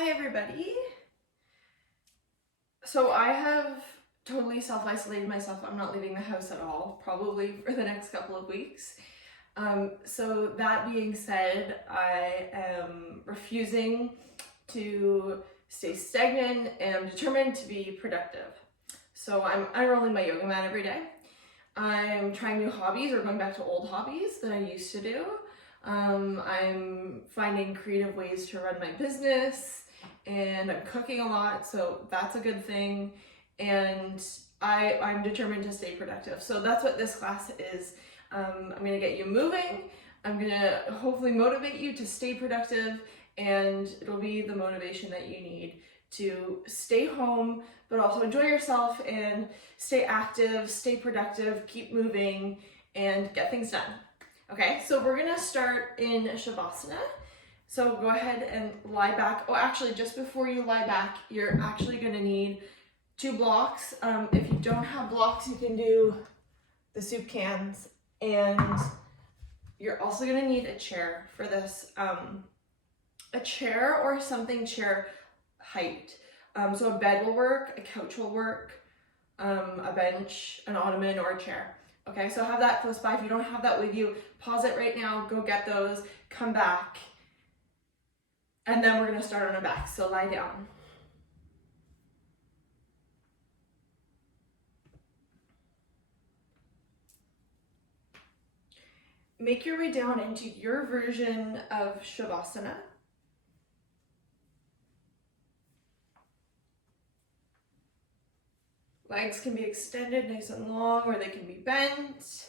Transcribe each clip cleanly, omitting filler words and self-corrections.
Hi everybody. So I have totally self-isolated myself. I'm not leaving the house at all, probably for the next couple of weeks. So that being said, I am refusing to stay stagnant and I'm determined to be productive. So I'm unrolling my yoga mat every day. I'm trying new hobbies or going back to old hobbies that I used to do. I'm finding creative ways to run my business, and I'm cooking a lot, so that's a good thing. And I'm determined to stay productive. So that's what this class is. I'm gonna get you moving. I'm gonna hopefully motivate you to stay productive, and it'll be the motivation that you need to stay home, but also enjoy yourself and stay active, stay productive, keep moving, and get things done. Okay, so we're gonna start in Shavasana. So go ahead and lie back. Oh, actually, just before you lie back, you're actually gonna need 2 blocks. If you don't have blocks, you can do the soup cans, and you're also gonna need a chair for this. A chair or something chair height. So a bed will work, a couch will work, a bench, an ottoman, or a chair. Okay, so have that close by. If you don't have that with you, pause it right now, go get those, come back, and then we're gonna start on our back. So lie down. Make your way down into your version of Shavasana. Legs can be extended nice and long, or they can be bent.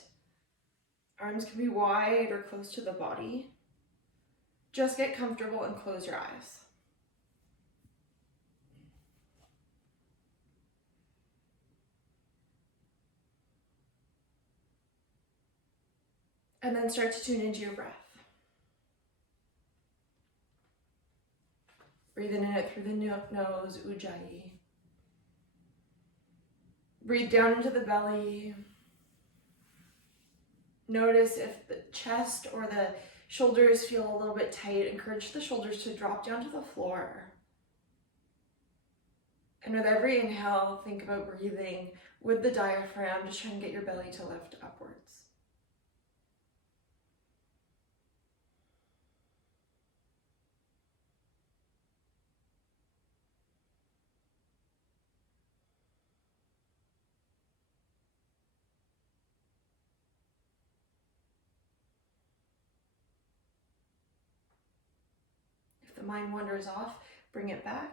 Arms can be wide or close to the body. Just get comfortable and close your eyes. And then start to tune into your breath. Breathing in it through the nose, Ujjayi. Breathe down into the belly. Notice if the chest or the shoulders feel a little bit tight. Encourage the shoulders to drop down to the floor. And with every inhale, think about breathing with the diaphragm, just trying to get your belly to lift upwards. If the mind wanders off, bring it back.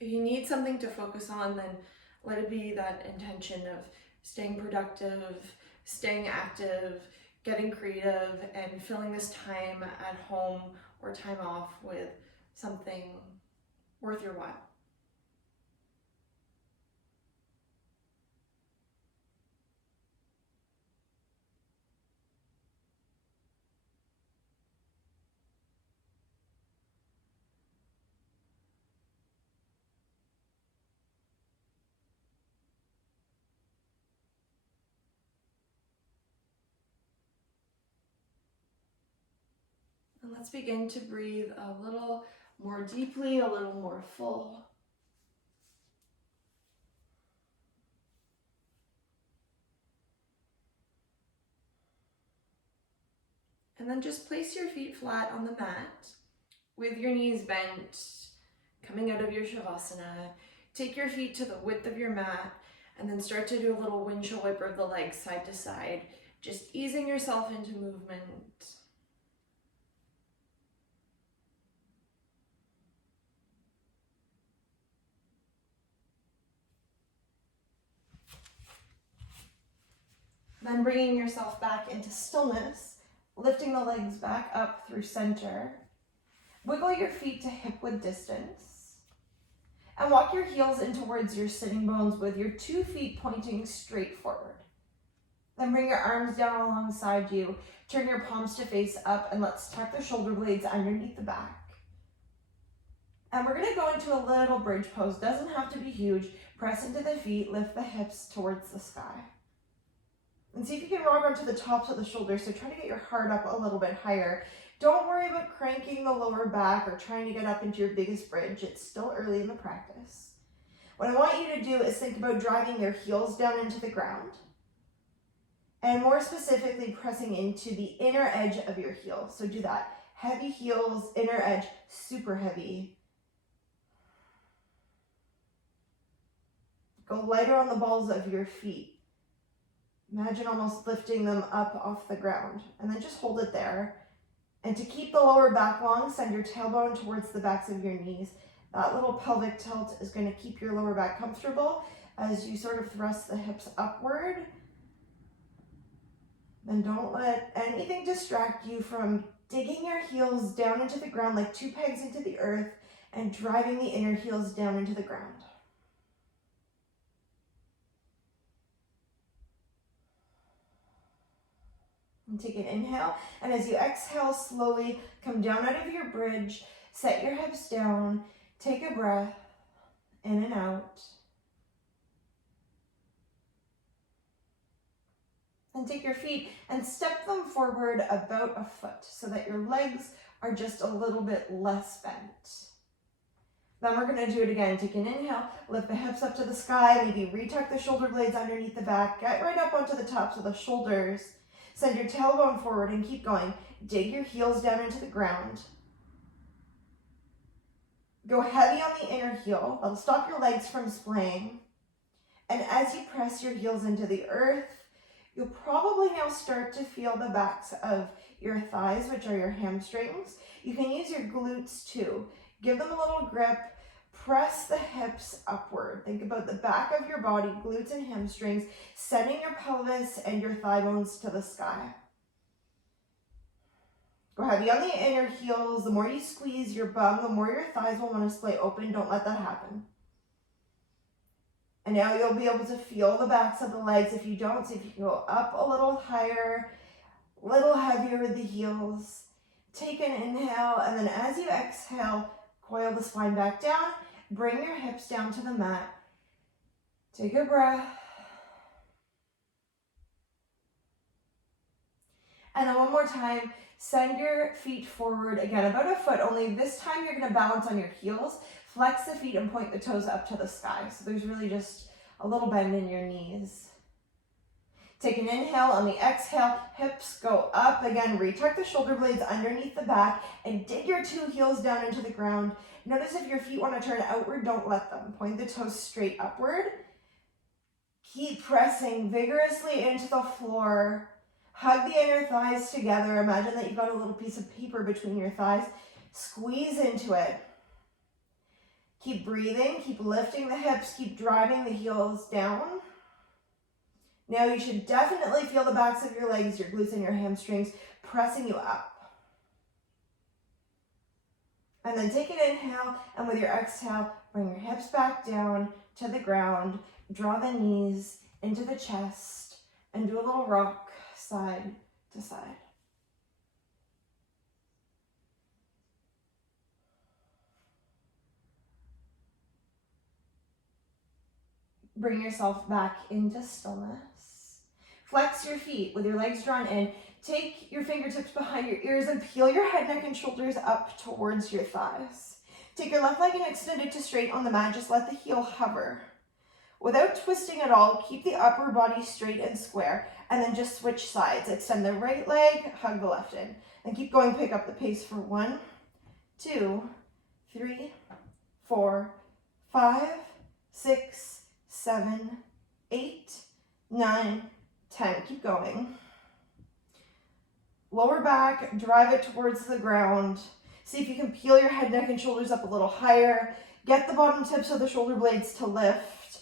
If you need something to focus on, then let it be that intention of staying productive, staying active, getting creative, and filling this time at home or time off with something worth your while. And let's begin to breathe a little more deeply, a little more full. And then just place your feet flat on the mat with your knees bent, coming out of your Shavasana. Take your feet to the width of your mat and then start to do a little windshield wiper of the legs side to side, just easing yourself into movement. Then bringing yourself back into stillness, lifting the legs back up through center. Wiggle your feet to hip width distance. And walk your heels in towards your sitting bones with your 2 feet pointing straight forward. Then bring your arms down alongside you. Turn your palms to face up, and let's tuck the shoulder blades underneath the back. And we're gonna go into a little bridge pose. Doesn't have to be huge. Press into the feet, lift the hips towards the sky. And see if you can rock onto the tops of the shoulders. So try to get your heart up a little bit higher. Don't worry about cranking the lower back or trying to get up into your biggest bridge. It's still early in the practice. What I want you to do is think about driving your heels down into the ground, and more specifically pressing into the inner edge of your heels. So do that. Heavy heels, inner edge, super heavy. Go lighter on the balls of your feet. Imagine almost lifting them up off the ground, and then just hold it there. And to keep the lower back long, send your tailbone towards the backs of your knees. That little pelvic tilt is going to keep your lower back comfortable as you sort of thrust the hips upward. Then don't let anything distract you from digging your heels down into the ground like 2 pegs into the earth and driving the inner heels down into the ground. And take an inhale, and as you exhale, slowly come down out of your bridge, set your hips down, take a breath, in and out. And take your feet and step them forward about a foot so that your legs are just a little bit less bent. Then we're going to do it again. Take an inhale, lift the hips up to the sky, maybe retuck the shoulder blades underneath the back, get right up onto the tops of the shoulders. Send your tailbone forward and keep going. Dig your heels down into the ground. Go heavy on the inner heel. That'll stop your legs from splaying. And as you press your heels into the earth, you'll probably now start to feel the backs of your thighs, which are your hamstrings. You can use your glutes too. Give them a little grip. Press the hips upward. Think about the back of your body, glutes and hamstrings, sending your pelvis and your thigh bones to the sky. Go heavy on the inner heels. The more you squeeze your bum, the more your thighs will want to splay open. Don't let that happen. And now you'll be able to feel the backs of the legs. If you don't, see if you can go up a little higher, a little heavier with the heels. Take an inhale, and then as you exhale, coil the spine back down. Bring your hips down to the mat. Take a breath. And then one more time, send your feet forward again, about a foot, only this time you're going to balance on your heels. Flex the feet and point the toes up to the sky. So there's really just a little bend in your knees. Take an inhale. On the exhale, hips go up. Again, retuck the shoulder blades underneath the back and dig your 2 heels down into the ground. Notice if your feet want to turn outward, don't let them. Point the toes straight upward. Keep pressing vigorously into the floor. Hug the inner thighs together. Imagine that you've got a little piece of paper between your thighs. Squeeze into it. Keep breathing. Keep lifting the hips. Keep driving the heels down. Now you should definitely feel the backs of your legs, your glutes and your hamstrings pressing you up. And then take an inhale, and with your exhale, bring your hips back down to the ground. Draw the knees into the chest and do a little rock side to side. Bring yourself back into stillness. Flex your feet with your legs drawn in. Take your fingertips behind your ears and peel your head, neck, and shoulders up towards your thighs. Take your left leg and extend it to straight on the mat. Just let the heel hover. Without twisting at all, keep the upper body straight and square, and then just switch sides. Extend the right leg, hug the left in. And keep going, pick up the pace for 1, 2, 3, 4, 5, 6, 7, 8, 9, 10. Keep going. Lower back, drive it towards the ground. See if you can peel your head, neck, and shoulders up a little higher. Get the bottom tips of the shoulder blades to lift.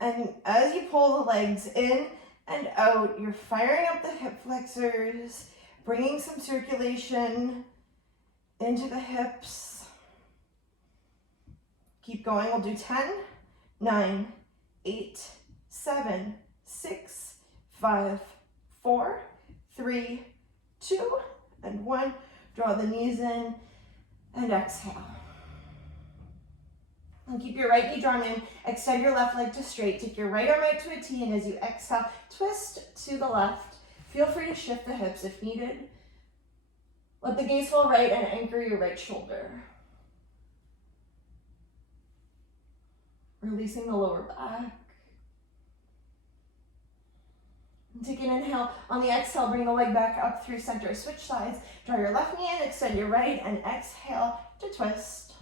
And as you pull the legs in and out, you're firing up the hip flexors, bringing some circulation into the hips. Keep going. We'll do 10, 9, 8, 7, 6, 5, 4, 3, 2, and 1. Draw the knees in and exhale. And keep your right knee drawn in. Extend your left leg to straight. Take your right arm out to a T, and as you exhale, twist to the left. Feel free to shift the hips if needed. Let the gaze fall right and anchor your right shoulder. Releasing the lower back. And take an inhale. On the exhale, bring the leg back up through center. Switch sides. Draw your left knee in, extend your right, and exhale to twist.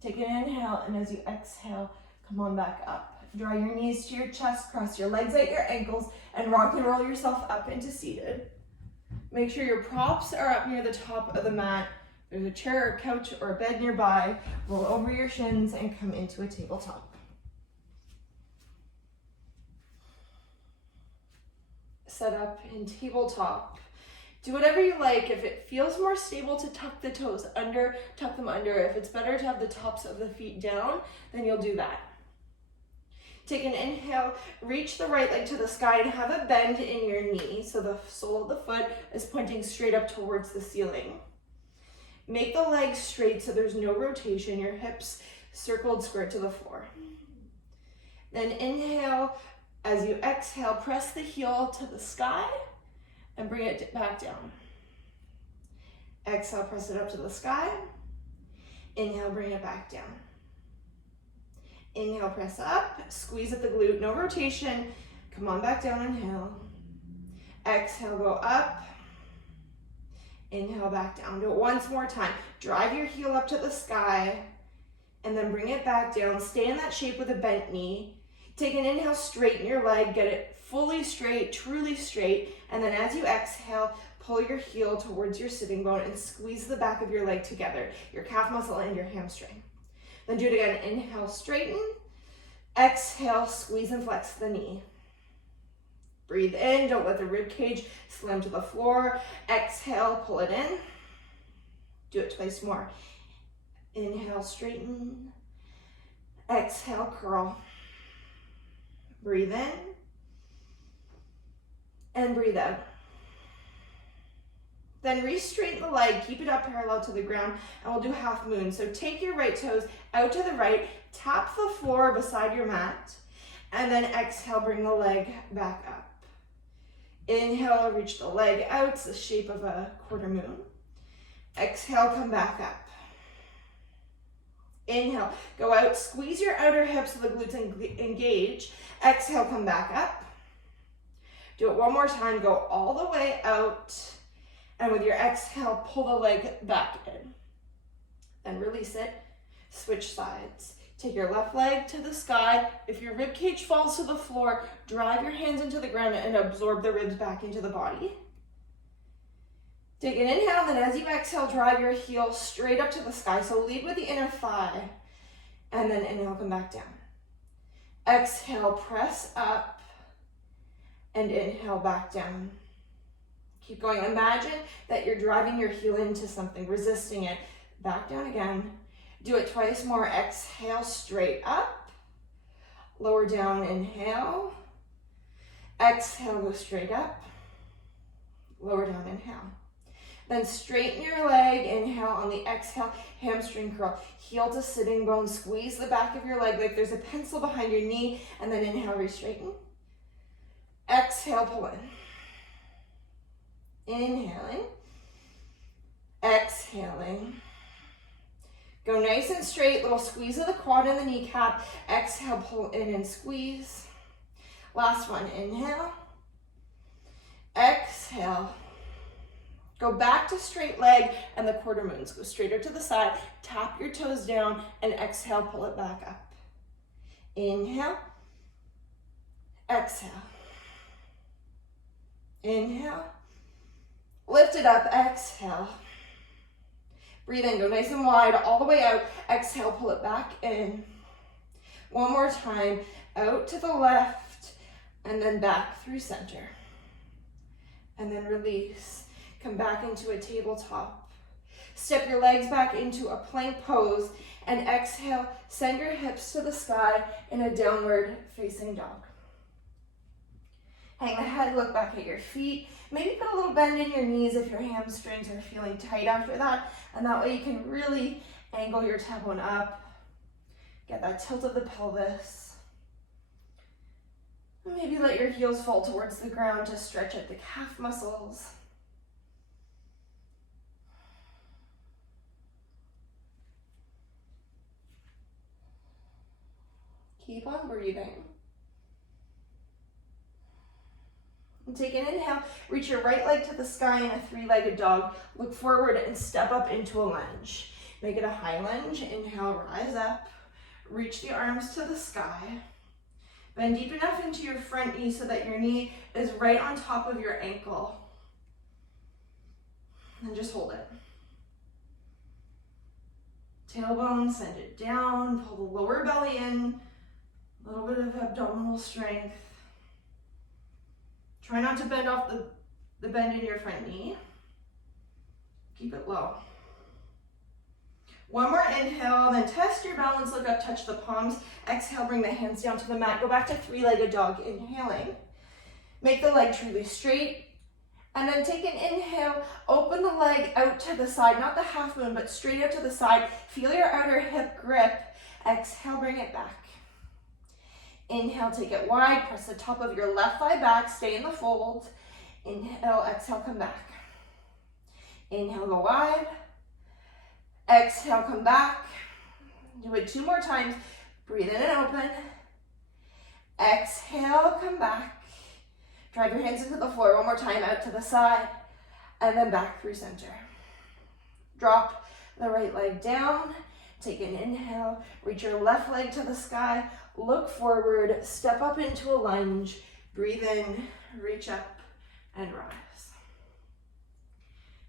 Take an inhale, and as you exhale, come on back up. Draw your knees to your chest, cross your legs at your ankles, and rock and roll yourself up into seated. Make sure your props are up near the top of the mat. There's a chair, or a couch, or a bed nearby. Roll over your shins and come into a tabletop. Set up in tabletop. Do whatever you like. If it feels more stable to tuck the toes under, tuck them under. If it's better to have the tops of the feet down, then you'll do that. Take an inhale, reach the right leg to the sky and have a bend in your knee so the sole of the foot is pointing straight up towards the ceiling. Make the legs straight so there's no rotation, your hips circled square to the floor. Then inhale, as you exhale, press the heel to the sky and bring it back down. Exhale, press it up to the sky. Inhale, bring it back down. Inhale, press up, squeeze at the glute, no rotation. Come on back down, inhale. Exhale, go up. Inhale, back down. Do it once more time. Drive your heel up to the sky and then bring it back down. Stay in that shape with a bent knee. Take an inhale, straighten your leg, get it fully straight, truly straight. And then as you exhale, pull your heel towards your sitting bone and squeeze the back of your leg together, your calf muscle and your hamstring. Then do it again. Inhale, straighten. Exhale, squeeze and flex the knee. Breathe in. Don't let the rib cage slam to the floor. Exhale, pull it in. Do it twice more. Inhale, straighten. Exhale, curl. Breathe in. And breathe out. Then re-straighten the leg, keep it up parallel to the ground, and we'll do half moon. So take your right toes out to the right, tap the floor beside your mat, and then exhale, bring the leg back up. Inhale, reach the leg out, it's the shape of a quarter moon. Exhale, come back up. Inhale, go out, squeeze your outer hips so the glutes engage. Exhale, come back up. Do it one more time, go all the way out. And with your exhale, pull the leg back in. Then release it, switch sides. Take your left leg to the sky. If your rib cage falls to the floor, drive your hands into the ground and absorb the ribs back into the body. Take an inhale, then as you exhale, drive your heel straight up to the sky. So lead with the inner thigh, and then inhale, come back down. Exhale, press up, and inhale, back down. Keep going. Imagine that you're driving your heel into something, resisting it. Back down again. Do it twice more. Exhale, straight up. Lower down, inhale. Exhale, go straight up. Lower down, inhale. Then straighten your leg. Inhale on the exhale, hamstring curl. Heel to sitting bone. Squeeze the back of your leg like there's a pencil behind your knee. And then inhale, re-straighten. Exhale, pull in. Inhaling, exhaling. Go nice and straight, little squeeze of the quad and the kneecap. Exhale, pull in and squeeze. Last one, inhale, exhale. Go back to straight leg and the quarter moons. Go straighter to the side, tap your toes down, and exhale, pull it back up. Inhale, exhale. Inhale. Lift it up, exhale. Breathe in, go nice and wide, all the way out. Exhale, pull it back in. One more time, out to the left, and then back through center. And then release. Come back into a tabletop. Step your legs back into a plank pose, and exhale, send your hips to the sky in a downward facing dog. Hang the head, look back at your feet. Maybe put a little bend in your knees if your hamstrings are feeling tight after that. And that way you can really Angle your tailbone up. Get that tilt of the pelvis. Maybe let your heels fall towards the ground to stretch out the calf muscles. Keep on breathing. And take an inhale, reach your right leg to the sky in a three-legged dog. Look forward and step up into a lunge. Make it a high lunge. Inhale, rise up. Reach the arms to the sky. Bend deep enough into your front knee so that your knee is right on top of your ankle. And just hold it. Tailbone, send it down. Pull the lower belly in. A little bit of abdominal strength. Try not to bend off the bend in your front knee. Keep it low. One more inhale, then test your balance, look up, touch the palms. Exhale, bring the hands down to the mat. Go back to three-legged dog, inhaling. Make the leg truly straight. And then take an inhale, open the leg out to the side, not the half moon, but straight out to the side. Feel your outer hip grip. Exhale, bring it back. Inhale, take it wide, press the top of your left thigh back, stay in the fold. Inhale, exhale, come back. Inhale, go wide. Exhale, come back. Do it 2 more times. Breathe in and open. Exhale, come back. Drive your hands into the floor 1 more time, out to the side, and then back through center. Drop the right leg down. Take an inhale, reach your left leg to the sky, look forward, step up into a lunge, breathe in, reach up, and rise.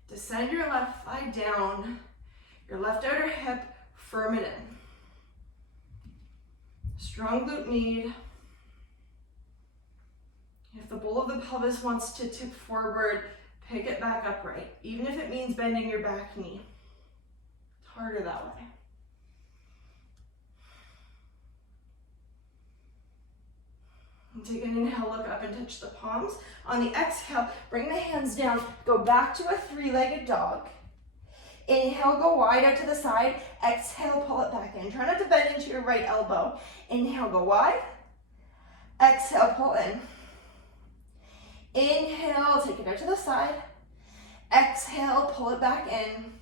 Descend your left thigh down, your left outer hip, firm it in. Strong glute med. If the bowl of the pelvis wants to tip forward, pick it back upright, even if it means bending your back knee. It's harder that way. And take an inhale, look up and touch the palms. On the exhale, bring the hands down, go back to a three-legged dog. Inhale, go wide out to the side. Exhale, pull it back in. Try not to bend into your right elbow. Inhale, go wide. Exhale, pull in. Inhale, take it out to the side. Exhale, pull it back in.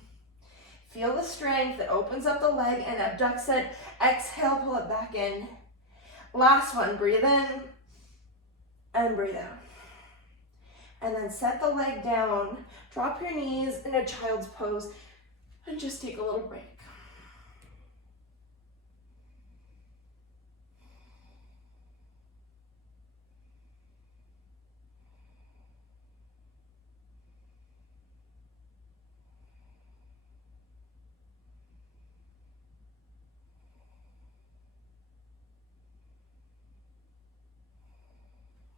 Feel the strength that opens up the leg and abducts it. Exhale, pull it back in. Last one, breathe in and breathe out. And then set the leg down, drop your knees in a child's pose, and just take a little break.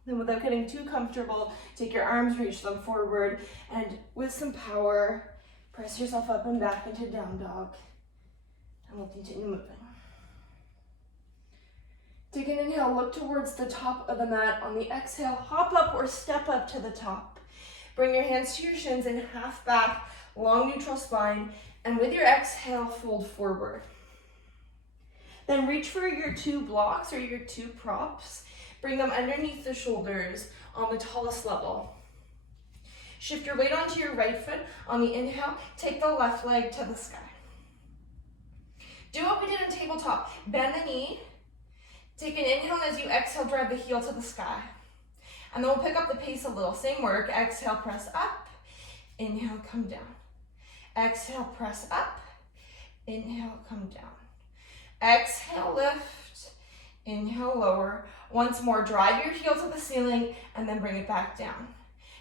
Then without getting too comfortable, take your arms, reach them forward, and with some power, press yourself up and back into down dog. And we'll continue moving. Take an inhale, look towards the top of the mat. On the exhale, hop up or step up to the top. Bring your hands to your shins in half back, long neutral spine, and with your exhale, fold forward. Then reach for your 2 blocks or your 2 props. Bring them underneath the shoulders on the tallest level. Shift your weight onto your right foot. On the inhale, take the left leg to the sky. Do what we did in tabletop. Bend the knee. Take an inhale, and as you exhale, drive the heel to the sky. And then we'll pick up the pace a little. Same work. Exhale, press up. Inhale, come down. Exhale, press up. Inhale, come down. Exhale, lift. Inhale, lower. Once more, drive your heel to the ceiling and then bring it back down.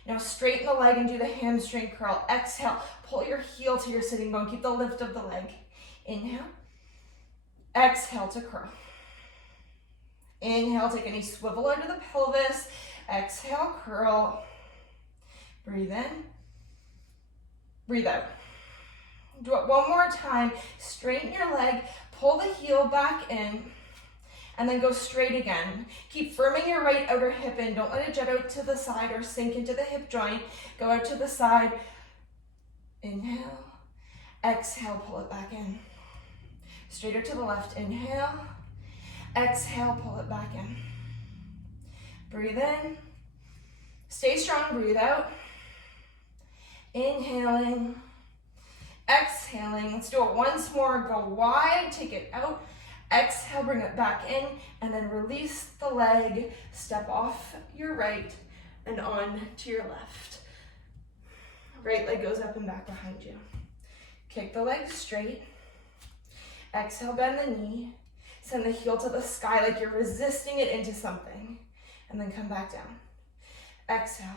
Now straighten the leg and do the hamstring curl. Exhale, pull your heel to your sitting bone. Keep the lift of the leg. Inhale. Exhale to curl. Inhale, take any swivel out of the pelvis. Exhale, curl. Breathe in. Breathe out. Do it one more time. Straighten your leg. Pull the heel back in. And then go straight again. Keep firming your right outer hip in. Don't let it jet out to the side or sink into the hip joint. Go out to the side. Inhale. Exhale, pull it back in. Straighter to the left, inhale. Exhale, pull it back in. Breathe in. Stay strong, breathe out. Inhaling. Exhaling. Let's do it once more. Go wide, take it out. Exhale, bring it back in, and then release the leg. Step off your right and on to your left. Right leg goes up and back behind you. Kick the leg straight. Exhale, bend the knee. Send the heel to the sky like you're resisting it into something. And then come back down. Exhale.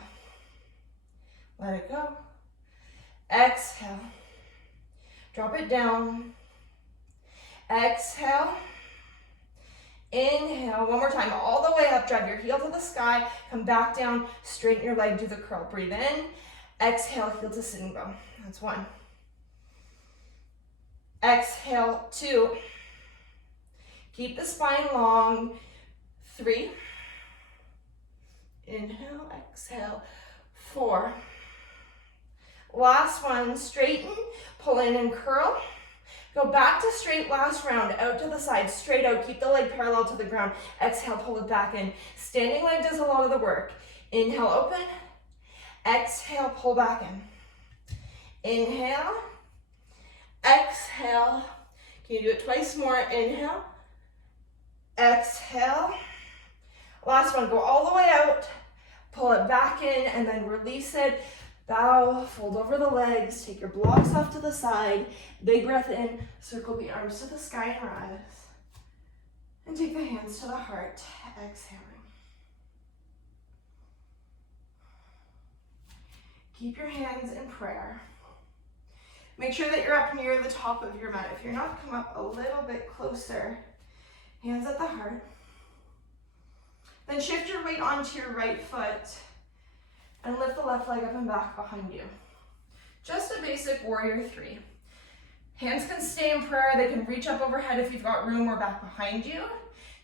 Let it go. Exhale. Drop it down. Exhale. Inhale. One more time. All the way up. Drive your heel to the sky. Come back down. Straighten your leg. Do the curl. Breathe in. Exhale. Heel to sitting bone. That's 1. Exhale. 2. Keep the spine long. 3. Inhale. Exhale. 4. Last one. Straighten. Pull in and curl. Go back to straight last round, out to the side, straight out, keep the leg parallel to the ground. Exhale, pull it back in. Standing leg does a lot of the work. Inhale, open. Exhale, pull back in. Inhale. Exhale. Can you do it twice more? Inhale. Exhale. Last one, go all the way out. Pull it back in and then release it. Bow, fold over the legs, take your blocks off to the side, big breath in, circle the arms to the sky and rise. And take the hands to the heart, exhaling. Keep your hands in prayer. Make sure that you're up near the top of your mat. If you're not, come up a little bit closer. Hands at the heart. Then shift your weight onto your right foot. And lift the left leg up and back behind you. Just a basic warrior 3. Hands can stay in prayer. They can reach up overhead if you've got room or back behind you.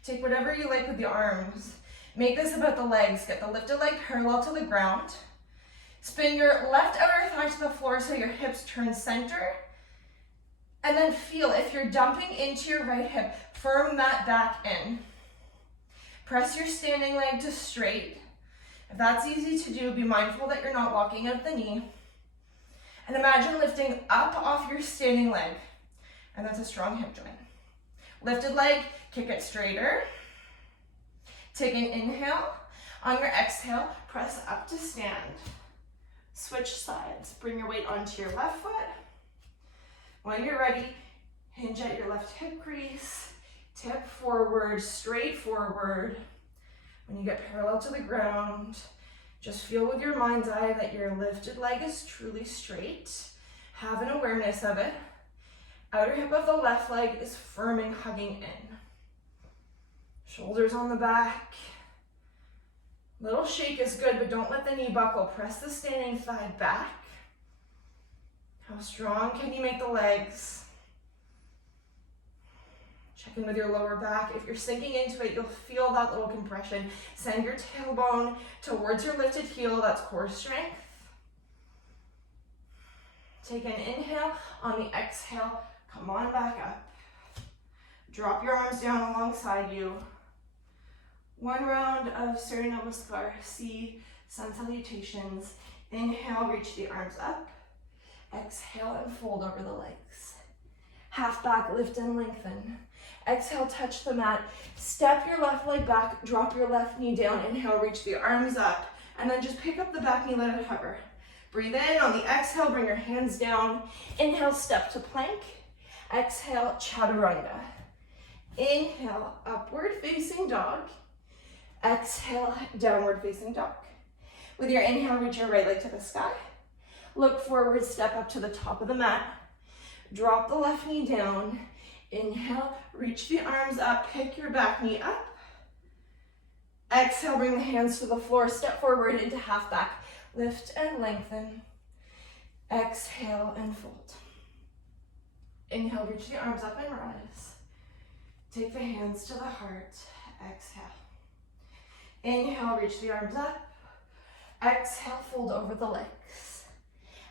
Take whatever you like with the arms. Make this about the legs. Get the lifted leg parallel to the ground. Spin your left outer thigh to the floor so your hips turn center. And then feel if you're dumping into your right hip, firm that back in. Press your standing leg to straight. If that's easy to do, be mindful that you're not walking out the knee. And imagine lifting up off your standing leg. And that's a strong hip joint. Lifted leg, kick it straighter. Take an inhale. On your exhale, press up to stand. Switch sides. Bring your weight onto your left foot. When you're ready, hinge at your left hip crease. Tip forward, straight forward. When you get parallel to the ground, just feel with your mind's eye that your lifted leg is truly straight. Have an awareness of it. Outer hip of the left leg is firm and hugging in. Shoulders on the back. Little shake is good, but don't let the knee buckle. Press the standing thigh back. How strong can you make the legs? Check in with your lower back. If you're sinking into it, you'll feel that little compression. Send your tailbone towards your lifted heel. That's core strength. Take an inhale. On the exhale, come on back up. Drop your arms down alongside you. One round of Surya Namaskar, C, sun salutations. Inhale, reach the arms up. Exhale and fold over the legs. Half back, lift and lengthen. Exhale, touch the mat. Step your left leg back, drop your left knee down. Inhale, reach the arms up. And then just pick up the back knee, let it hover. Breathe in. On the exhale, bring your hands down. Inhale, step to plank. Exhale, chaturanga. Inhale, upward facing dog. Exhale, downward facing dog. With your inhale, reach your right leg to the sky. Look forward, step up to the top of the mat. Drop the left knee down. Inhale, reach the arms up, pick your back knee up. Exhale, bring the hands to the floor, step forward into half back. Lift and lengthen. Exhale and fold. Inhale, reach the arms up and rise. Take the hands to the heart. Exhale. Inhale, reach the arms up. Exhale, fold over the legs.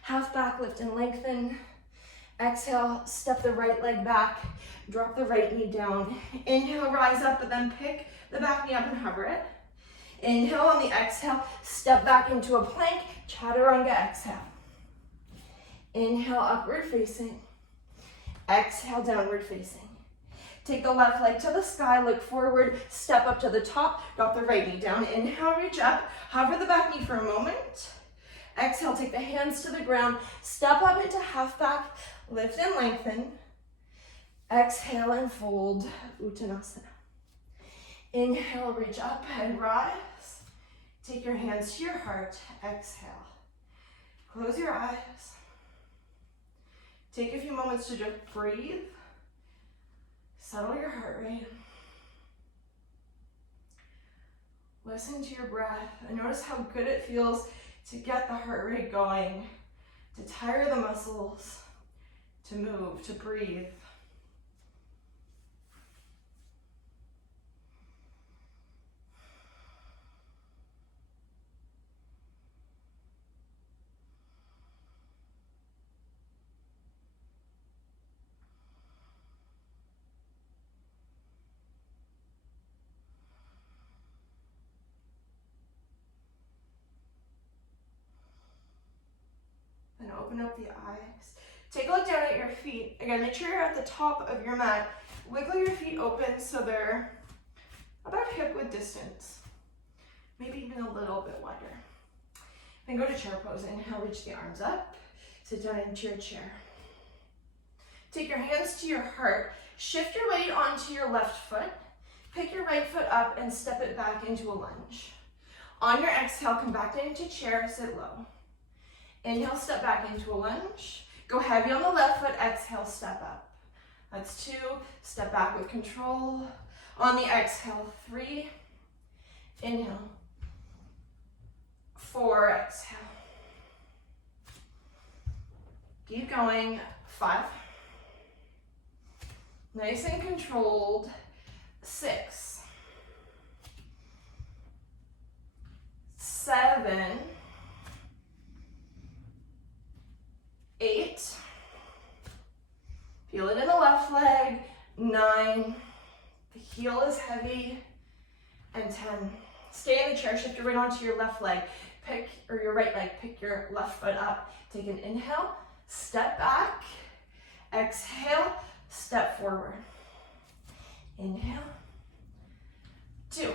Half back, lift and lengthen. Exhale, step the right leg back, drop the right knee down. Inhale, rise up, but then pick the back knee up and hover it. Inhale on the exhale, step back into a plank, chaturanga exhale. Inhale, upward facing. Exhale, downward facing. Take the left leg to the sky, look forward, step up to the top, drop the right knee down. Inhale, reach up, hover the back knee for a moment. Exhale, take the hands to the ground, step up into half back, lift and lengthen. Exhale and fold, Uttanasana. Inhale, reach up and rise. Take your hands to your heart, exhale. Close your eyes. Take a few moments to just breathe. Settle your heart rate. Listen to your breath and notice how good it feels to get the heart rate going, to tire the muscles, to move, to breathe. And open up the eyes. Take a look down at your feet. Again, make sure you're at the top of your mat. Wiggle your feet open so they're about hip width distance. Maybe even a little bit wider. Then go to chair pose. Inhale, reach the arms up. Sit down into your chair. Take your hands to your heart. Shift your weight onto your left foot. Pick your right foot up and step it back into a lunge. On your exhale, come back into chair, sit low. Inhale, step back into a lunge. Go heavy on the left foot, exhale, step up. That's 2, step back with control. On the exhale, 3, inhale. 4, exhale. Keep going, 5. Nice and controlled, 6. 7. 8, feel it in the left leg, 9, the heel is heavy, and 10. Stay in the chair, shift your weight onto your left leg, your right leg, pick your left foot up, take an inhale, step back, exhale, step forward. Inhale, 2,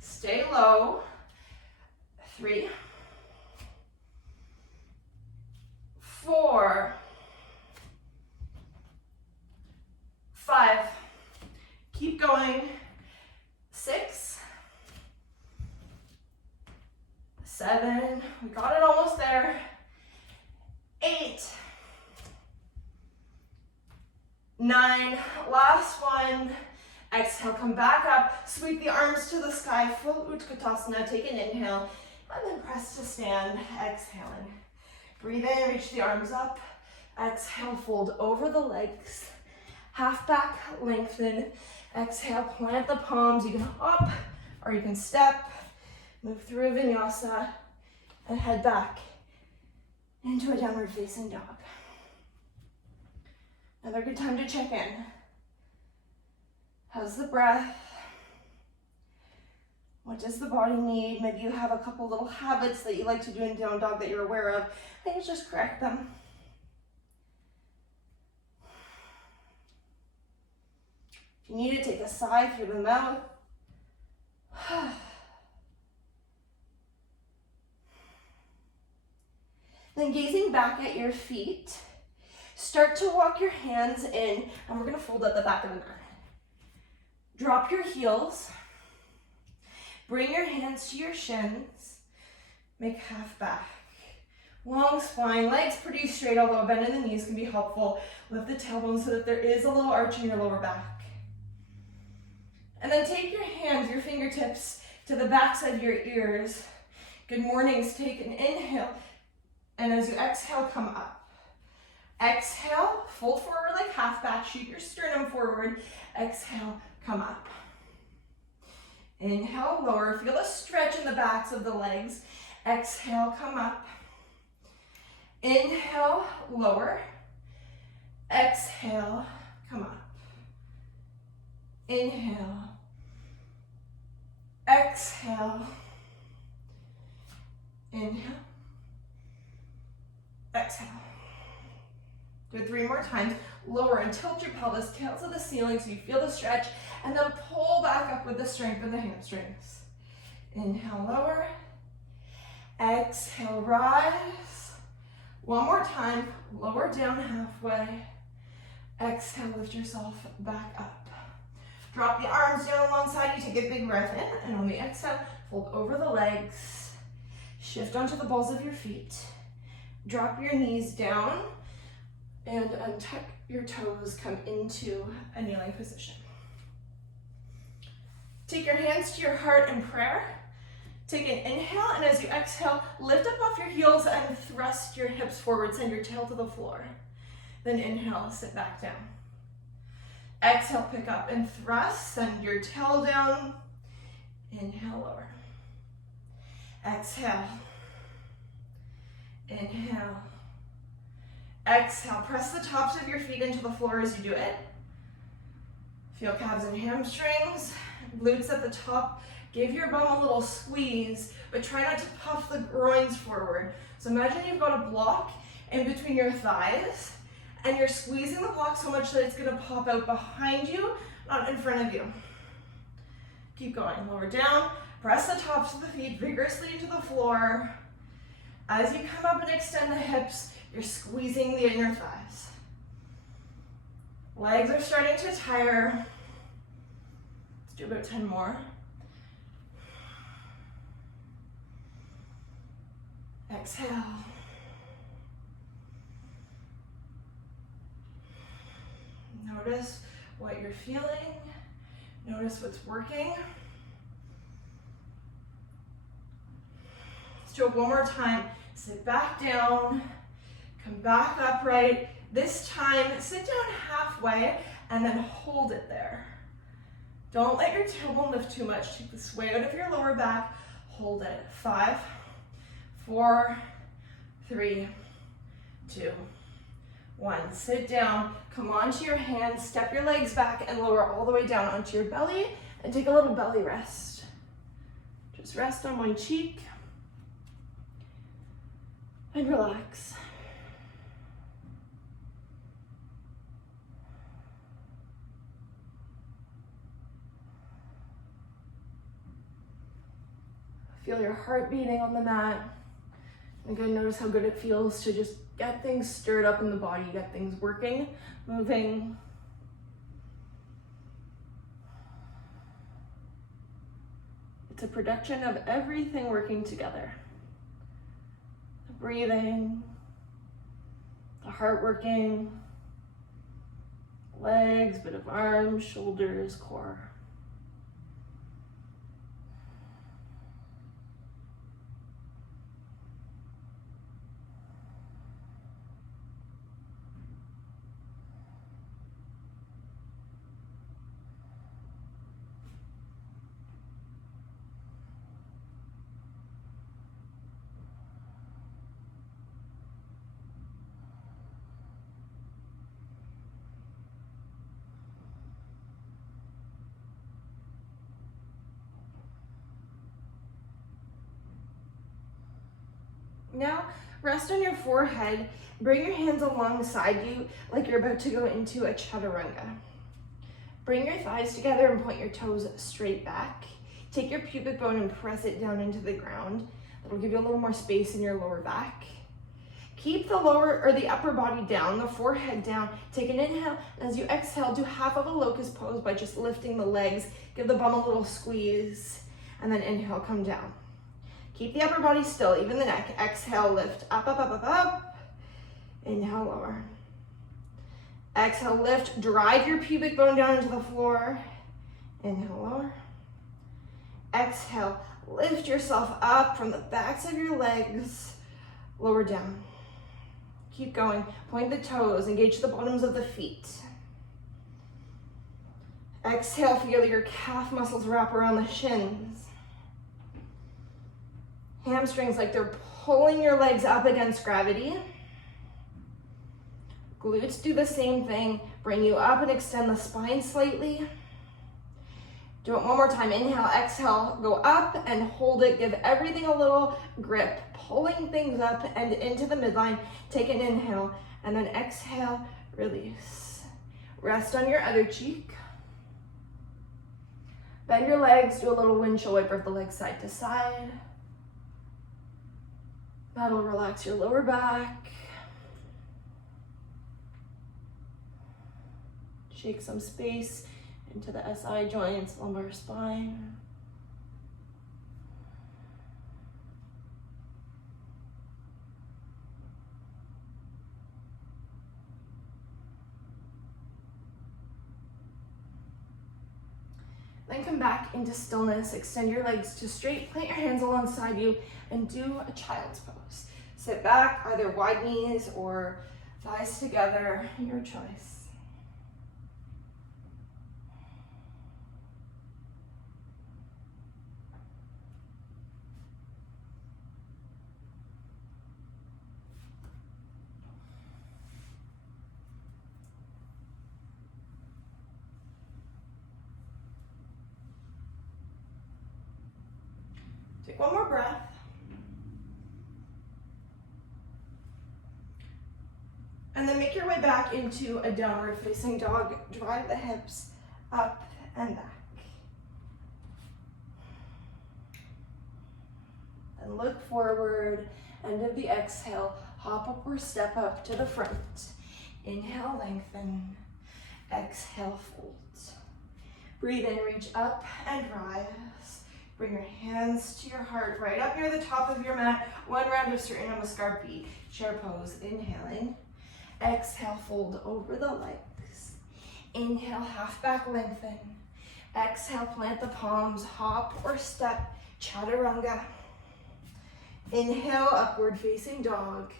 stay low, 3, 4, 5, keep going, 6, 7, we got it almost there, 8, 9, last one, exhale, come back up, sweep the arms to the sky, full Utkatasana, take an inhale, and then press to stand, exhaling. Breathe in, reach the arms up. Exhale, fold over the legs. Half back, lengthen. Exhale, plant the palms. You can hop or you can step. Move through Vinyasa and head back into a downward facing dog. Another good time to check in. How's the breath? What does the body need? Maybe you have a couple little habits that you like to do in down dog that you're aware of. I think just correct them. If you need to take a sigh through the mouth. Then gazing back at your feet, start to walk your hands in, and we're gonna fold at the back of the mat. Drop your heels. Bring your hands to your shins. Make half back. Long spine, legs pretty straight, although a bend in the knees can be helpful. Lift the tailbone so that there is a little arch in your lower back. And then take your hands, your fingertips, to the backs of your ears. Good mornings, take an inhale. And as you exhale, come up. Exhale, fold forward like half back, shoot your sternum forward. Exhale, come up. Inhale, lower, feel a stretch in the backs of the legs. Exhale, come up. Inhale. Inhale, lower. Exhale, come up. Inhale. Exhale. Inhale. Exhale. Do it 3 more times. Lower and tilt your pelvis, tail to the ceiling so you feel the stretch, and then pull back up with the strength of the hamstrings. Inhale, lower. Exhale, rise. 1 more time, lower down halfway. Exhale, lift yourself back up. Drop the arms down alongside you, take a big breath in, and on the exhale, fold over the legs. Shift onto the balls of your feet. Drop your knees down and untuck your toes, come into a kneeling position. Take your hands to your heart in prayer. Take an inhale, and as you exhale, lift up off your heels and thrust your hips forward, send your tail to the floor. Then inhale, sit back down. Exhale, pick up and thrust, send your tail down. Inhale, lower. Exhale. Inhale. Exhale, press the tops of your feet into the floor as you do it. Feel calves and hamstrings, glutes at the top. Give your bum a little squeeze, but try not to puff the groins forward. So imagine you've got a block in between your thighs, and you're squeezing the block so much that it's gonna pop out behind you, not in front of you. Keep going, lower down, press the tops of the feet vigorously into the floor. As you come up and extend the hips, you're squeezing the inner thighs. Legs are starting to tire. Let's do about 10 more. Exhale. Notice what you're feeling. Notice what's working. Let's do it one more time. Sit back down. Come back upright. This time, sit down halfway and then hold it there. Don't let your tailbone lift too much. Take the sway out of your lower back. Hold it. 5, 4, 3, 2, 1. Sit down. Come onto your hands. Step your legs back and lower all the way down onto your belly and take a little belly rest. Just rest on one cheek and relax. Feel your heart beating on the mat. Again, notice how good it feels to just get things stirred up in the body, get things working, moving. It's a production of everything working together. The breathing, the heart working, legs, bit of arms, shoulders, core. Now, rest on your forehead. Bring your hands alongside you like you're about to go into a chaturanga. Bring your thighs together and point your toes straight back. Take your pubic bone and press it down into the ground. That'll give you a little more space in your lower back. Keep the lower or the upper body down, the forehead down. Take an inhale, and as you exhale, do half of a locust pose by just lifting the legs. Give the bum a little squeeze, and then inhale, come down. Keep the upper body still, even the neck. Exhale, lift up, up, up, up, up. Inhale, lower. Exhale, lift. Drive your pubic bone down into the floor. Inhale, lower. Exhale, lift yourself up from the backs of your legs. Lower down. Keep going. Point the toes. Engage the bottoms of the feet. Exhale, feel your calf muscles wrap around the shins. Hamstrings like they're pulling your legs up against gravity. Glutes do the same thing. Bring you up and extend the spine slightly. Do it one more time. Inhale, exhale, go up and hold it. Give everything a little grip, pulling things up and into the midline. Take an inhale and then exhale, release. Rest on your other cheek. Bend your legs, do a little windshield wiper of the legs side to side. That'll relax your lower back. Shake some space into the SI joints, lumbar spine. Then come back into stillness. Extend your legs to straight. Plant your hands alongside you and do a child's pose. Sit back, either wide knees or thighs together, your choice. Take one more breath. And then make your way back into a downward facing dog. Drive the hips up and back. And look forward. End of the exhale. Hop up or step up to the front. Inhale, lengthen. Exhale, fold. Breathe in, reach up and rise. Bring your hands to your heart, right up near the top of your mat. One round of Surya Namaskar, chair pose. Inhaling. Exhale, fold over the legs. Inhale, half back lengthen. Exhale, plant the palms, hop or step, chaturanga. Inhale, upward facing dog.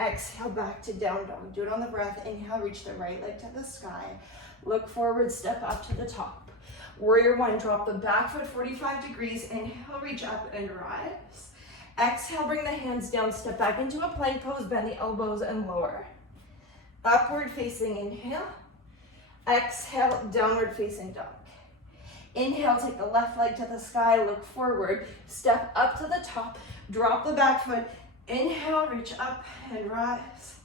Exhale, back to down dog. Do it on the breath. Inhale, reach the right leg to the sky. Look forward, step up to the top. Warrior one, drop the back foot 45 degrees. Inhale, reach up and rise. Exhale, bring the hands down, step back into a plank pose, bend the elbows and lower. Upward facing inhale. Exhale, downward facing dog. Inhale, take the left leg to the sky, look forward, step up to the top, drop the back foot. Inhale, reach up and rise.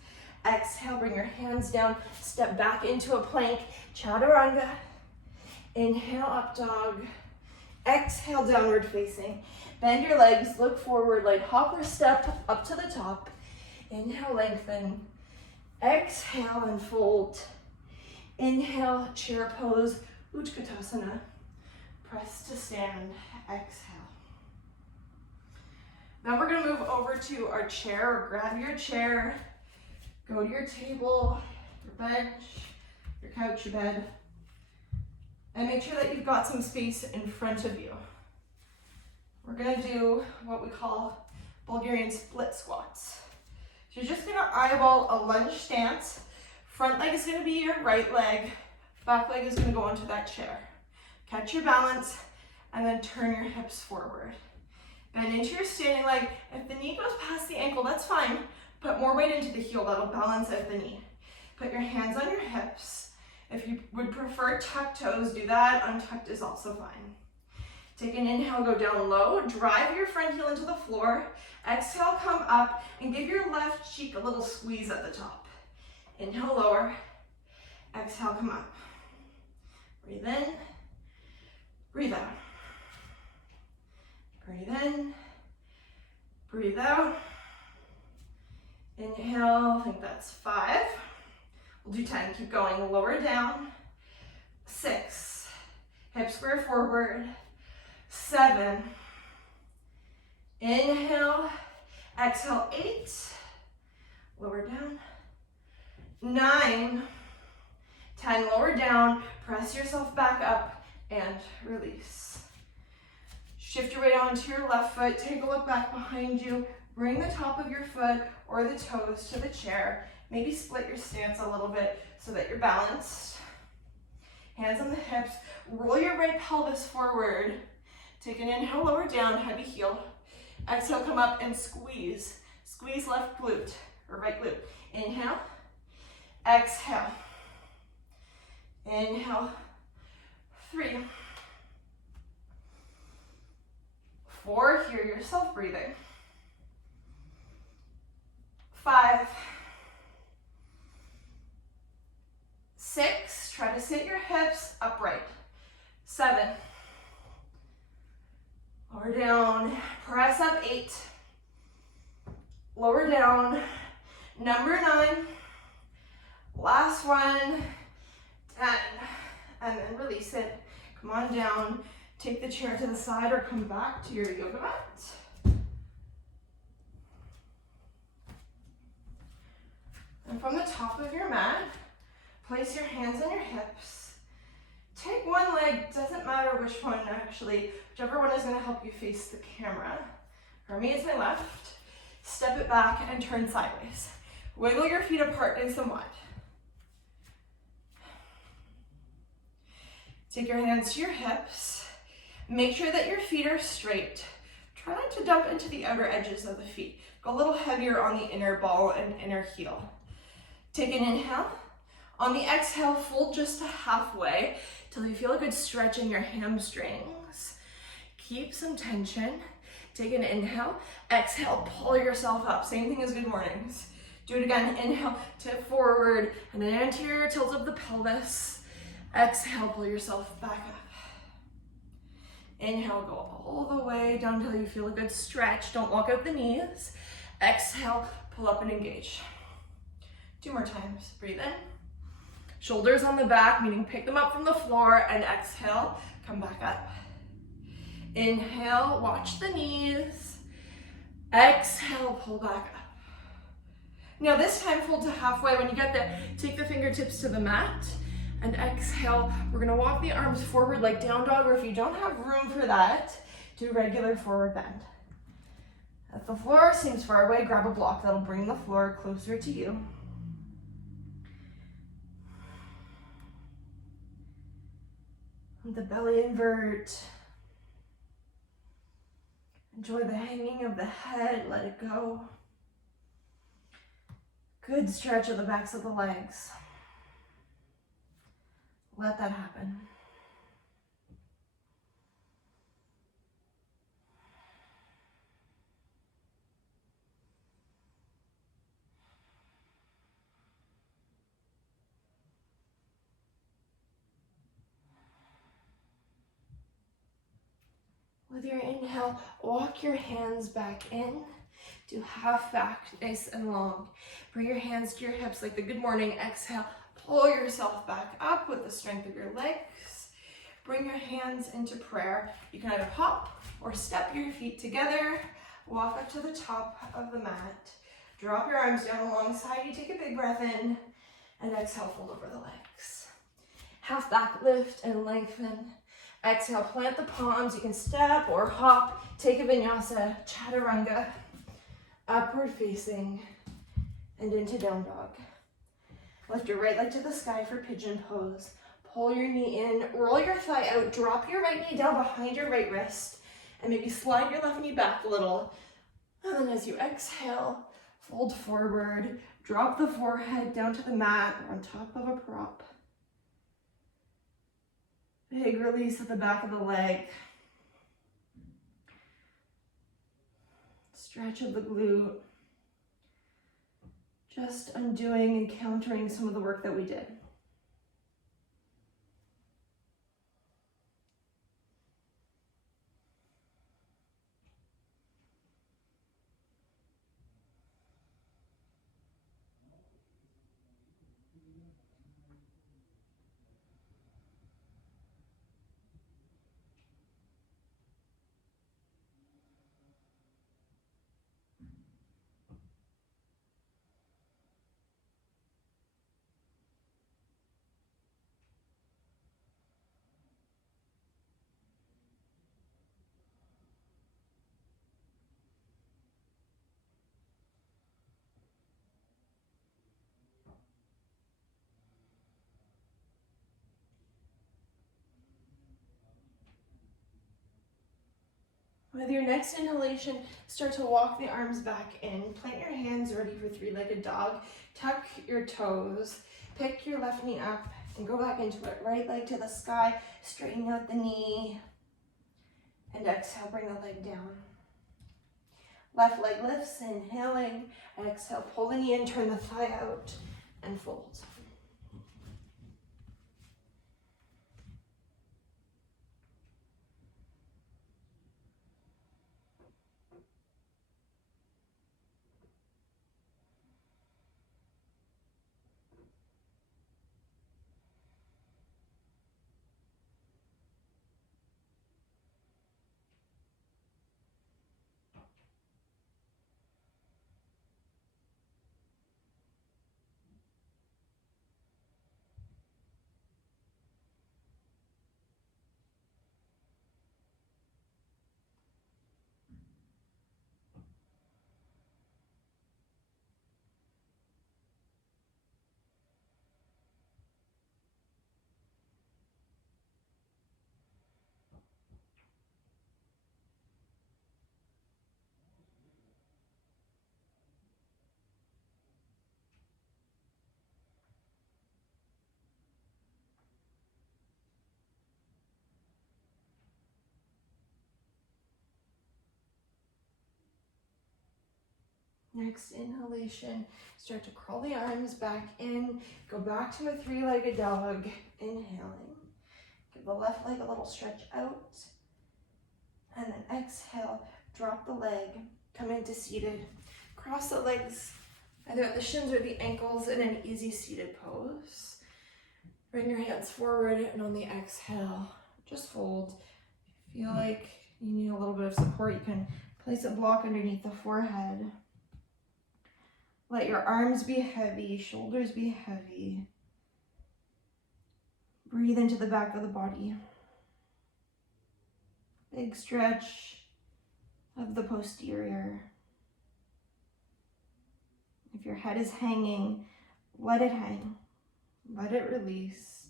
Exhale, bring your hands down, step back into a plank, chaturanga. Inhale, up dog. Exhale, downward facing. Bend your legs, look forward, light hop or step up to the top. Inhale, lengthen. Exhale and fold. Inhale, chair pose, Utkatasana. Press to stand, exhale. Now we're gonna move over to our chair, or grab your chair, go to your table, your bench, your couch, your bed, and make sure that you've got some space in front of you. We're gonna do what we call Bulgarian split squats. So you're just gonna eyeball a lunge stance. Front leg is gonna be your right leg, back leg is gonna go onto that chair. Catch your balance, and then turn your hips forward. Bend into your standing leg. If the knee goes past the ankle, that's fine. Put more weight into the heel, that'll balance out the knee. Put your hands on your hips. If you would prefer tucked toes, do that. Untucked is also fine. Take an inhale, go down low. Drive your front heel into the floor. Exhale, come up, and give your left cheek a little squeeze at the top. Inhale, lower. Exhale, come up. Breathe in. Breathe out. Breathe in. Breathe out. Inhale, I think that's 5. We'll do 10, keep going, lower down. 6, hip square forward. 7, inhale, exhale, 8, lower down. 9, 10, lower down, press yourself back up and release. Shift your weight onto your left foot, take a look back behind you, bring the top of your foot or the toes to the chair. Maybe split your stance a little bit so that you're balanced. Hands on the hips, roll your right pelvis forward. Take an inhale, lower down, heavy heel. Exhale, come up and squeeze. Squeeze left glute, or right glute. Inhale. Exhale. Inhale. 3. 4, hear yourself breathing. 5. 6, try to sit your hips upright. 7. Lower down, press up. 8. Lower down. Number 9. Last one. 10. And then release it. Come on down. Take the chair to the side or come back to your yoga mat. And from the top of your mat, place your hands on your hips. Take one leg, doesn't matter which one actually, whichever one is going to help you face the camera. For me, it's my left. Step it back and turn sideways. Wiggle your feet apart nice and wide. Take your hands to your hips. Make sure that your feet are straight. Try not to dump into the outer edges of the feet. Go a little heavier on the inner ball and inner heel. Take an inhale. On the exhale, fold just to halfway till you feel a good stretch in your hamstrings. Keep some tension. Take an inhale. Exhale, pull yourself up. Same thing as good mornings. Do it again. Inhale, tip forward, and an anterior tilt of the pelvis. Exhale, pull yourself back up. Inhale, go all the way down until you feel a good stretch. Don't walk out the knees. Exhale, pull up and engage. 2 more times. Breathe in. Shoulders on the back, meaning pick them up from the floor, and exhale, come back up. Inhale, watch the knees. Exhale, pull back up. Now this time, fold to halfway. When you get there, take the fingertips to the mat. And exhale, we're gonna walk the arms forward like down dog, or if you don't have room for that, do regular forward bend. If the floor seems far away, grab a block. That'll bring the floor closer to you. The belly invert. Enjoy the hanging of the head, let it go. Good stretch of the backs of the legs. Let that happen. With your inhale, walk your hands back in. Do half back, nice and long. Bring your hands to your hips like the good morning. Exhale, pull yourself back up with the strength of your legs. Bring your hands into prayer. You can either hop or step your feet together. Walk up to the top of the mat. Drop your arms down alongside you. Take a big breath in. And exhale, fold over the legs. Half back lift and lengthen. Exhale, plant the palms. You can step or hop. Take a vinyasa, chaturanga. Upward facing and into down dog. Lift your right leg to the sky for pigeon pose. Pull your knee in, roll your thigh out, drop your right knee down behind your right wrist, and maybe slide your left knee back a little. And then as you exhale, fold forward, drop the forehead down to the mat or on top of a prop. Big release at the back of the leg. Stretch of the glute. Just undoing and countering some of the work that we did. With your next inhalation, start to walk the arms back in. Plant your hands ready for three-legged dog. Tuck your toes. Pick your left knee up and go back into it. Right leg to the sky. Straighten out the knee. And exhale, bring the leg down. Left leg lifts, inhaling. Exhale, pull the knee in, turn the thigh out, and fold. Next inhalation, start to crawl the arms back in. Go back to a three-legged dog. Inhaling. Give the left leg a little stretch out. And then exhale, drop the leg, come into seated. Cross the legs either at the shins or the ankles in an easy seated pose. Bring your hands forward, and on the exhale, just fold. If you feel like you need a little bit of support, you can place a block underneath the forehead. Let your arms be heavy, shoulders be heavy. Breathe into the back of the body. Big stretch of the posterior. If your head is hanging, let it hang. Let it release.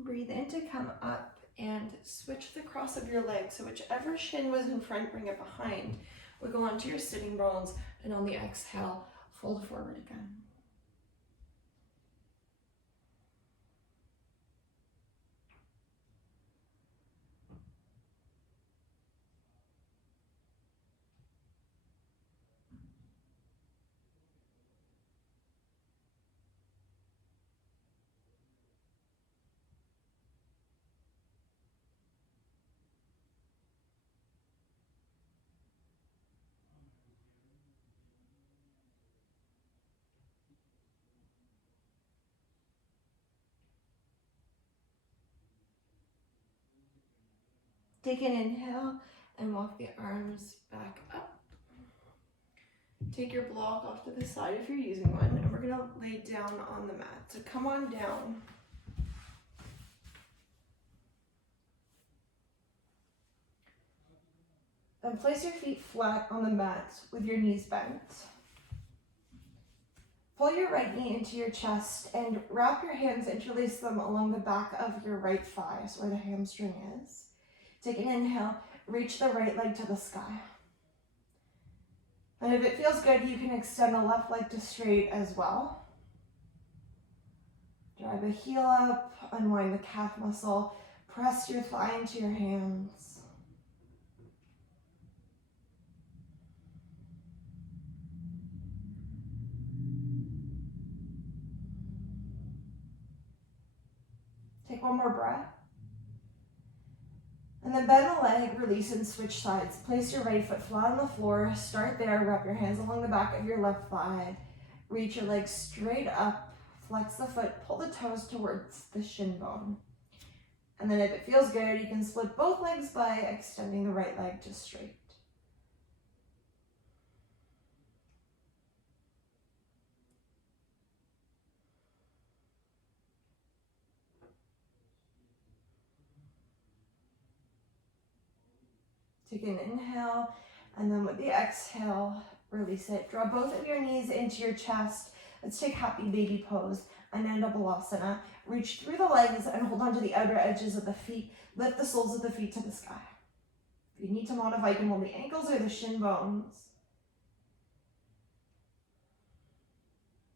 Breathe in to come up and switch the cross of your legs. So whichever shin was in front, bring it behind. Wiggle onto your sitting bones, and on the exhale, fold forward again. Take an inhale and walk the arms back up. Take your block off to the side if you're using one, and we're gonna lay down on the mat. So come on down. And place your feet flat on the mat with your knees bent. Pull your right knee into your chest and wrap your hands, interlace them along the back of your right thigh, so where the hamstring is. Take an inhale, reach the right leg to the sky. And if it feels good, you can extend the left leg to straight as well. Drive the heel up, unwind the calf muscle, press your thigh into your hands. Take one more breath. And then bend the leg, release and switch sides. Place your right foot flat on the floor. Start there, wrap your hands along the back of your left thigh. Reach your leg straight up, flex the foot, pull the toes towards the shin bone. And then if it feels good, you can split both legs by extending the right leg to straight. Take an inhale, and then with the exhale, release it. Draw both of your knees into your chest. Let's take happy baby pose, Ananda Balasana. Reach through the legs and hold on to the outer edges of the feet. Lift the soles of the feet to the sky. If you need to modify, you can hold the ankles or the shin bones.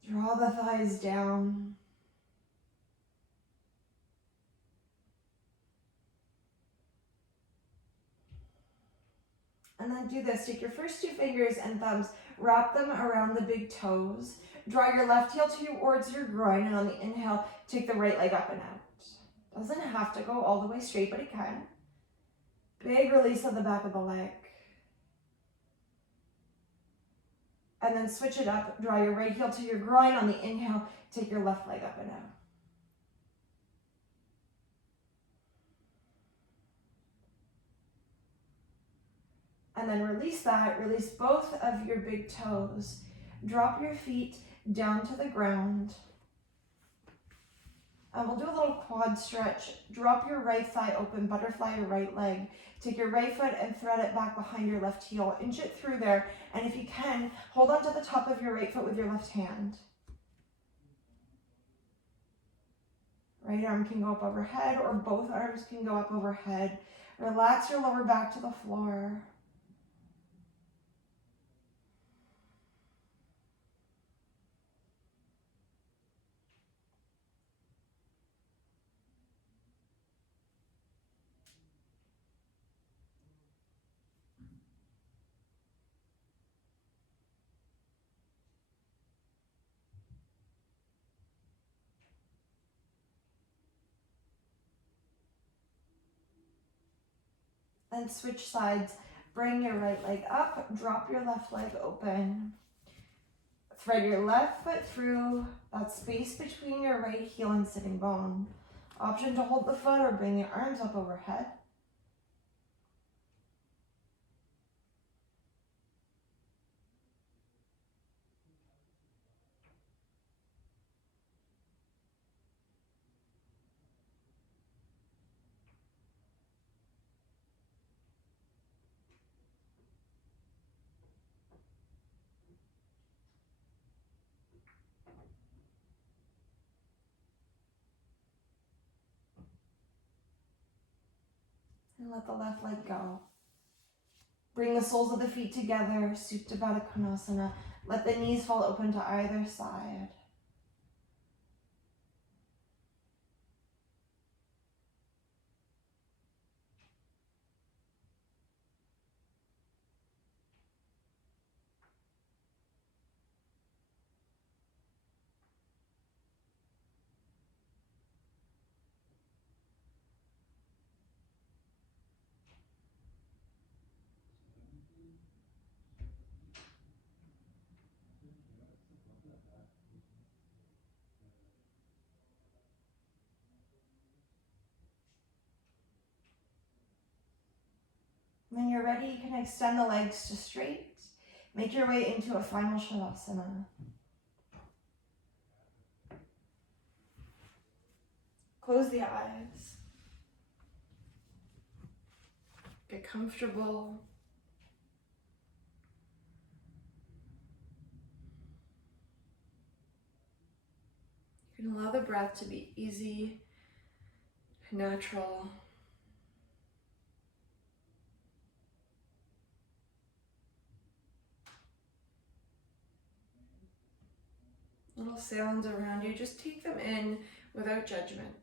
Draw the thighs down. And then do this. Take your first two fingers and thumbs, wrap them around the big toes. Draw your left heel towards your groin, and on the inhale, take the right leg up and out. Doesn't have to go all the way straight, but it can. Big release of the back of the leg. And then switch it up. Draw your right heel to your groin. On the inhale, take your left leg up and out. And then release that. Release both of your big toes. Drop your feet down to the ground. And we'll do a little quad stretch. Drop your right thigh open, butterfly your right leg. Take your right foot and thread it back behind your left heel. Inch it through there. And if you can, hold on to the top of your right foot with your left hand. Right arm can go up overhead, or both arms can go up overhead. Relax your lower back to the floor. Then switch sides. Bring your right leg up, drop your left leg open. Thread your left foot through that space between your right heel and sitting bone. Option to hold the foot or bring your arms up overhead. And let the left leg go. Bring the soles of the feet together, Supta Baddha Konasana. Let the knees fall open to either side. When you're ready, you can extend the legs to straight. Make your way into a final Shavasana. Close the eyes. Get comfortable. You can allow the breath to be easy, natural. Little sounds around you, just take them in without judgment.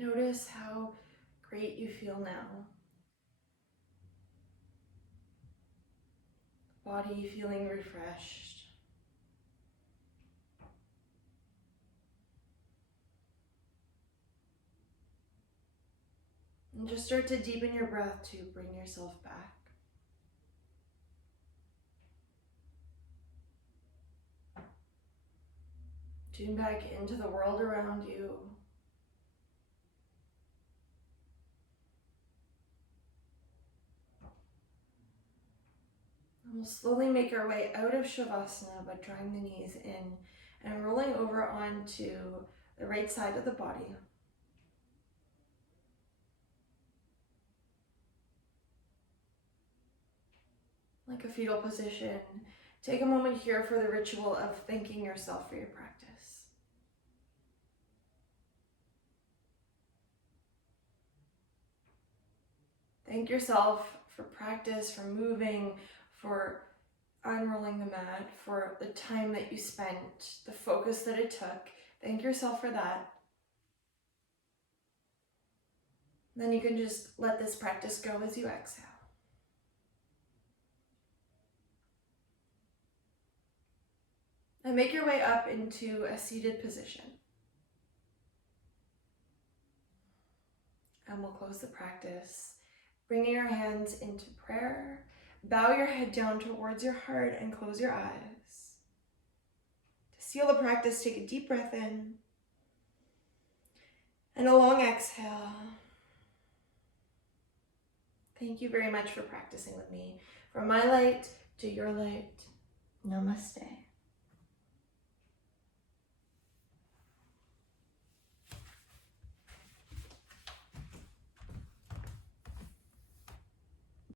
Notice how great you feel now. Body feeling refreshed. And just start to deepen your breath to bring yourself back. Tune back into the world around you. And we'll slowly make our way out of Shavasana by drawing the knees in and rolling over onto the right side of the body. Like a fetal position, take a moment here for the ritual of thanking yourself for your practice. Thank yourself for practice, for moving, for unrolling the mat, for the time that you spent, the focus that it took. Thank yourself for that. Then you can just let this practice go as you exhale. And make your way up into a seated position. And we'll close the practice, bringing your hands into prayer. Bow your head down towards your heart and close your eyes. To seal the practice, take a deep breath in and a long exhale. Thank you very much for practicing with me. From my light to your light, namaste.